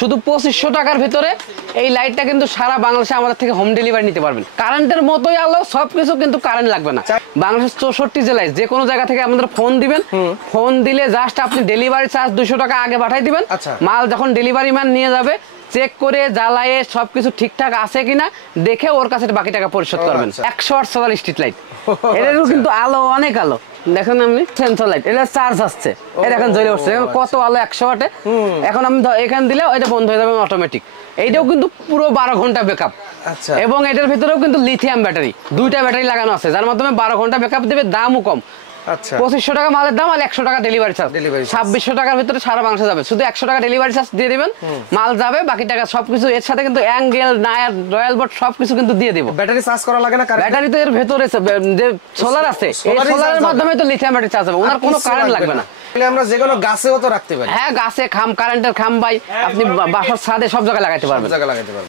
শুধু 2500 টাকার ভিতরে এই লাইটটা কিন্তু সারা বাংলাদেশে আমাদের থেকে হোম ডেলিভারি নিতে পারবেন। কারেন্টের মতোই আলো, সবকিছু কিন্তু কারেন্ট লাগবে না। বাংলাদেশের 64 জেলায় যে কোনো জায়গা থেকে আমাদের ফোন দিবেন, ফোন দিলে জাস্ট আপনি ডেলিভারি চার্জ 200 টাকা আগে পাঠিয়ে দিবেন। মাল যখন ডেলিভারি ম্যান নিয়ে যাবে চেক করে জ্বালায়ে সবকিছু ঠিকঠাক আছে কিনা দেখে ওর কাছে বাকি টাকা পরিশোধ করবেন। 100 ওয়াট সোলার স্ট্রিট লাইট, এটারও কিন্তু আলো অনেক আলো। দেখেন আপনি সেন্সর লাইট, এটা চার্জ আসছে, এটা এখন জ্বলে উঠছে, কত আলো 100 ওয়াটে। এখন আমি এখান দিলে এটা বন্ধ হয়ে যাবে অটোমেটিক। এইটাও কিন্তু পুরো 12 ঘন্টা ব্যাকআপ। আচ্ছা, এবং এটার ভিতরেও কিন্তু লিথিয়াম ব্যাটারি, দুইটা ব্যাটারি লাগানো আছে, যার মাধ্যমে 12 ঘন্টা ব্যাকআপ দেবে। দামও কম। আচ্ছা, 2500 টাকা মালের দাম আর 100 টাকা ডেলিভারি চার্জ। 2600 টাকার ভিতরে সারা বাংলাদেশে যাবে। শুধু 100 টাকা ডেলিভারি চার্জ দিয়ে দিবেন, মাল যাবে, বাকি টাকা সবকিছু এর সাথে কিন্তু অ্যাঙ্গেল নায়ার রয়্যাল বোর্ড সবকিছু কিন্তু দিয়ে দেব। ব্যাটারি চার্জ করা লাগে না? ব্যাটারি তো এর ভিতরে যে সোলার আছে, এই সোলারের মাধ্যমে তো লিথিয়াম ব্যাটারি চার্জ হবে, ওনার কোনো কারেন্ট লাগবে না। আমরা যে কোনো গাছেও তো রাখতে পারি। হ্যাঁ, গাছে, কারেন্টের খাম্বাই, আপনি বাসার ছাদে সব জায়গায় লাগাইতে পারবেন।